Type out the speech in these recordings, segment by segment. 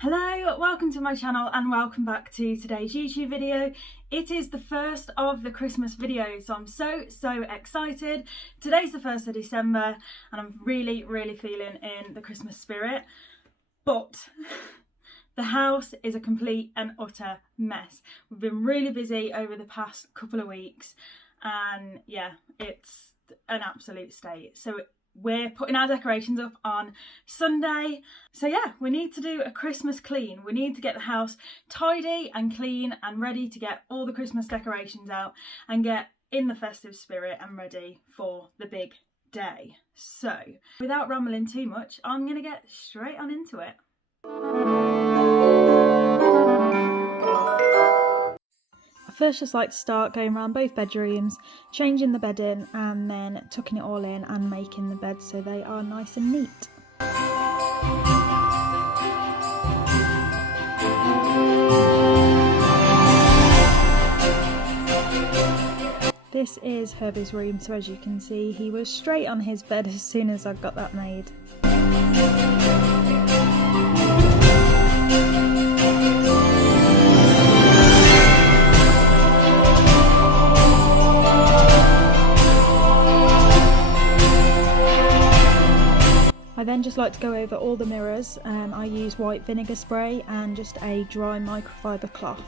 Hello, welcome to my channel and welcome back to today's YouTube video. It is the first of the Christmas videos, so I'm so excited. Today's the 1st of December and I'm really feeling in the Christmas spirit, but the house is a complete and utter mess. We've been really busy over the past couple of weeks and yeah, it's an absolute state. So we're putting our decorations up on Sunday. So yeah, we need to do a Christmas clean. We need to get the house tidy and clean and ready to get all the Christmas decorations out and get in the festive spirit and ready for the big day. So without rambling too much, I'm gonna get straight on into it. First, just like to start going around both bedrooms, changing the bedding and then tucking it all in and making the beds so they are nice and neat. This is Herbie's room, so as you can see he was straight on his bed as soon as I got that made. I then just like to go over all the mirrors. I use white vinegar spray and just a dry microfiber cloth.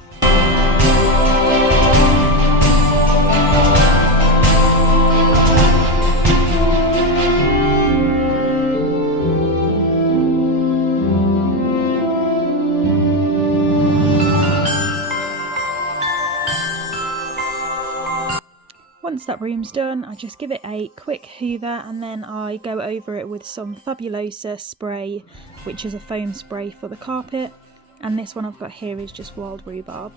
Once that room's done, I just give it a quick hoover and then I go over it with some Fabulosa spray, which is a foam spray for the carpet, and this one I've got here is just wild rhubarb.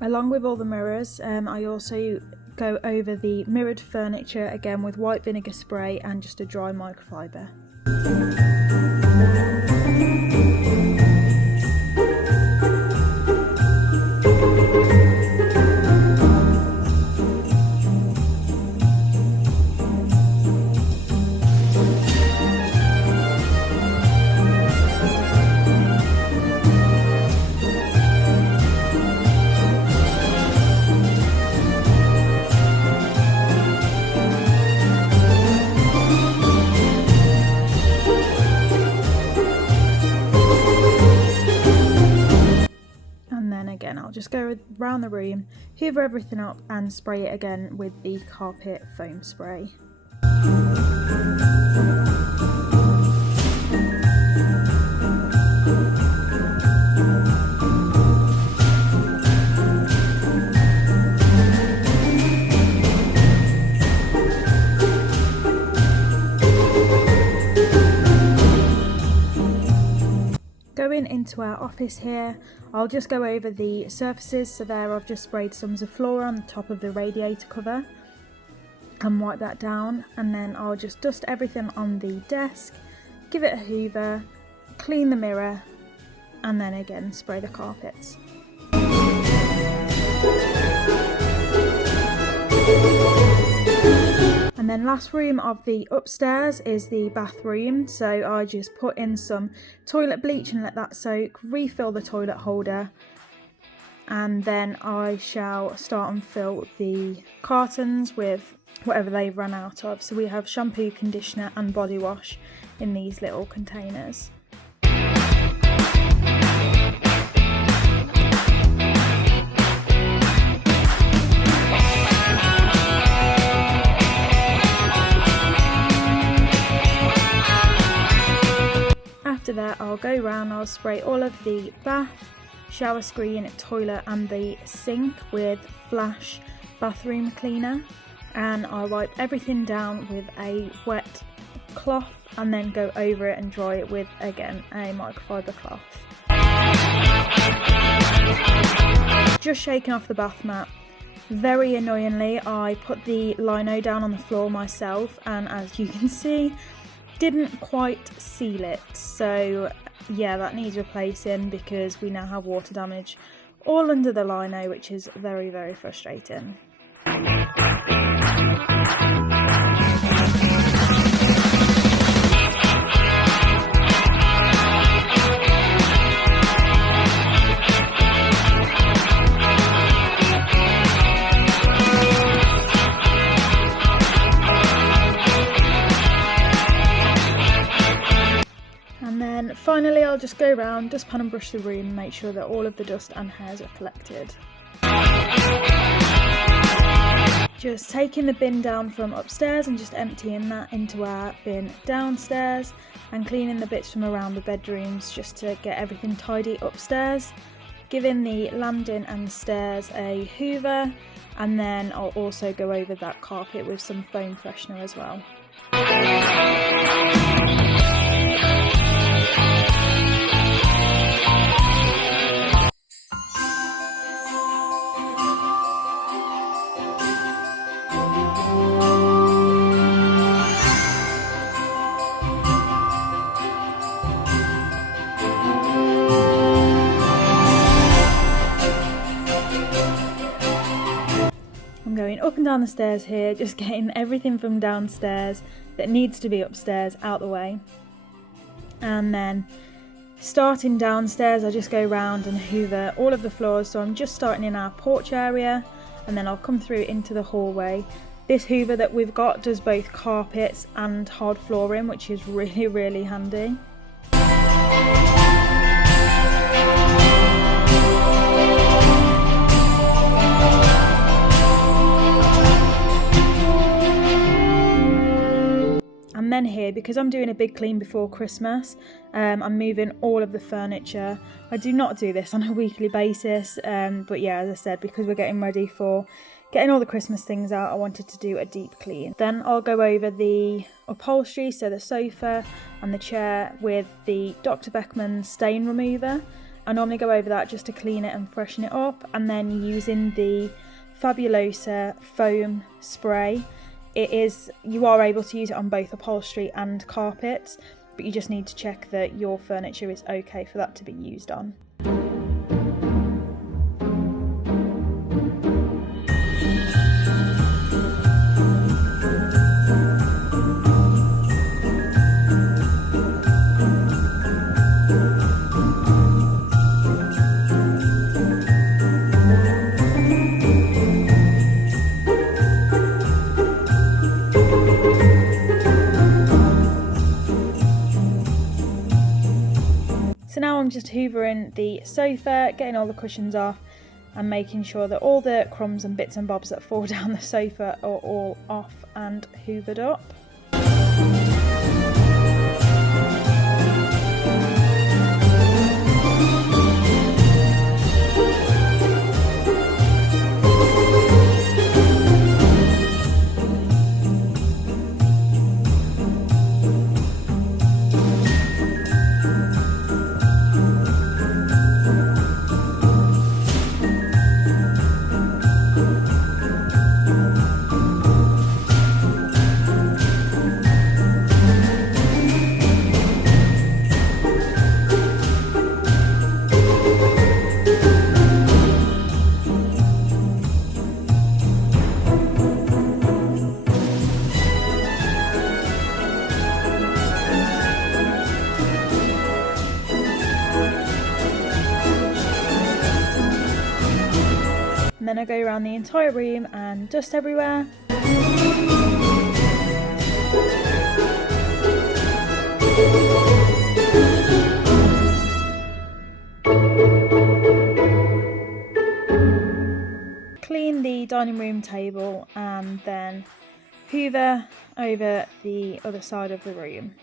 Along with all the mirrors, I also go over the mirrored furniture again with white vinegar spray and just a dry microfiber. I'll just go around the room, hoover everything up and spray it again with the carpet foam spray. Going into our office here, I'll just go over the surfaces. So there I've just sprayed some Zoflora on the top of the radiator cover and wipe that down, and then I'll just dust everything on the desk, give it a hoover, clean the mirror and then again spray the carpets. And then last room of the upstairs is the bathroom, so I just put in some toilet bleach and let that soak, refill the toilet holder, and then I shall start and fill the cartons with whatever they've run out of. So we have shampoo, conditioner and body wash in these little containers. After that I'll go round, I'll spray all of the bath, shower screen, toilet and the sink with Flash bathroom cleaner, and I'll wipe everything down with a wet cloth and then go over it and dry it with, again, a microfiber cloth. Just shaking off the bath mat, Very annoyingly, I put the lino down on the floor myself, and as you can see, didn't quite seal it. So yeah, that needs replacing because we now have water damage all under the lino, which is very, very frustrating. And then finally I'll just go around, dustpan and brush the room and make sure that all of the dust and hairs are collected. Just taking the bin down from upstairs and just emptying that into our bin downstairs, and cleaning the bits from around the bedrooms just to get everything tidy upstairs. Giving the landing and stairs a hoover, and then I'll also go over that carpet with some foam freshener as well. I'm going up and down the stairs here, just getting everything from downstairs that needs to be upstairs out the way. And then starting downstairs, I just go round and hoover all of the floors. So I'm just starting in our porch area, and then I'll come through into the hallway. This hoover that we've got does both carpets and hard flooring, which is really, really handy. And then here, because I'm doing a big clean before Christmas, I'm moving all of the furniture. I do not do this on a weekly basis, but yeah, as I said, because we're getting ready for getting all the Christmas things out, I wanted to do a deep clean. Then I'll go over the upholstery, so the sofa and the chair, with the Dr. Beckmann stain remover. I normally go over that just to clean it and freshen it up, and then using the Fabulosa foam spray. You are able to use it on both upholstery and carpets, but you just need to check that your furniture is okay for that to be used on. So now I'm just hoovering the sofa, getting all the cushions off, and making sure that all the crumbs and bits and bobs that fall down the sofa are all off and hoovered up. And then I go around the entire room and dust everywhere. Clean the dining room table and then hoover over the other side of the room.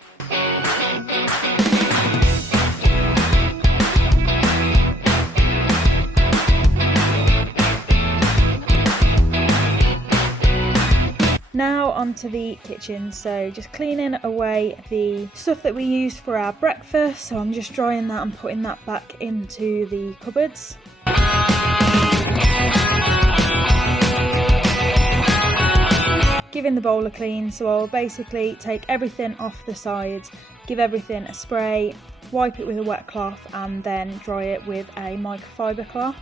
Now onto the kitchen, so just cleaning away the stuff that we used for our breakfast. So I'm just drying that and putting that back into the cupboards. giving the bowl a clean, so I'll basically take everything off the sides, give everything a spray, wipe it with a wet cloth and then dry it with a microfiber cloth.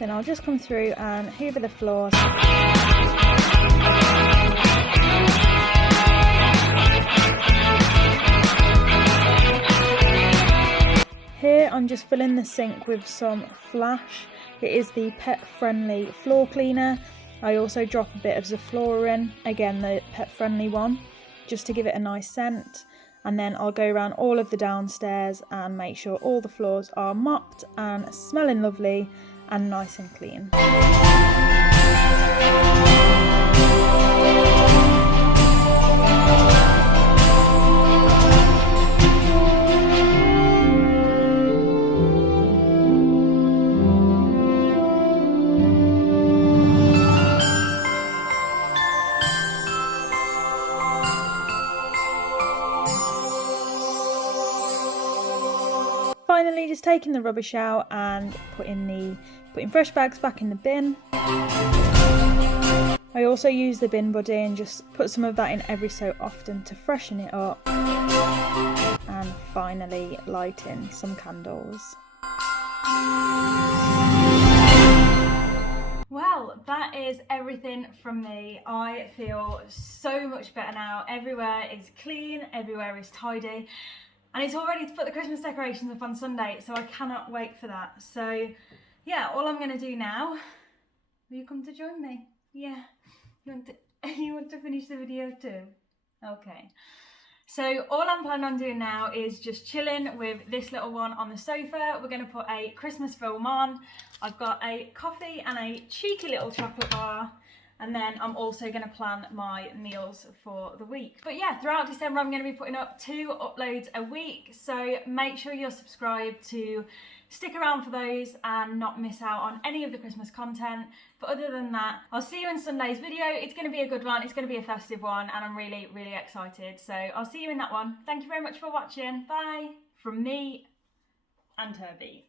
Then I'll just come through and hoover the floors. Here I'm just filling the sink with some Flash. It is the pet friendly floor cleaner. I also drop a bit of Zoflora in, again the pet friendly one, just to give it a nice scent. And then I'll go around all of the downstairs and make sure all the floors are mopped and smelling lovely and nice and clean. Finally, just taking the rubbish out and putting fresh bags back in the bin. I also use the bin buddy and just put some of that in every so often to freshen it up. And finally, lighting some candles. Well, that is everything from me. I feel so much better now. Everywhere is clean, everywhere is tidy. And it's all ready to put the Christmas decorations up on Sunday, so I cannot wait for that. So yeah, all I'm gonna do now, will you come to join me? Yeah, you want to finish the video too? Okay. So all I'm planning on doing now is just chilling with this little one on the sofa. We're gonna put a Christmas film on. I've got a coffee and a cheeky little chocolate bar. And then I'm also going to plan my meals for the week. But yeah, throughout December I'm going to be putting up 2 uploads a week. So make sure you're subscribed to stick around for those and not miss out on any of the Christmas content. But other than that, I'll see you in Sunday's video. It's going to be a good one. It's going to be a festive one. And I'm really, really excited. So I'll see you in that one. Thank you very much for watching. Bye. From me and Herbie.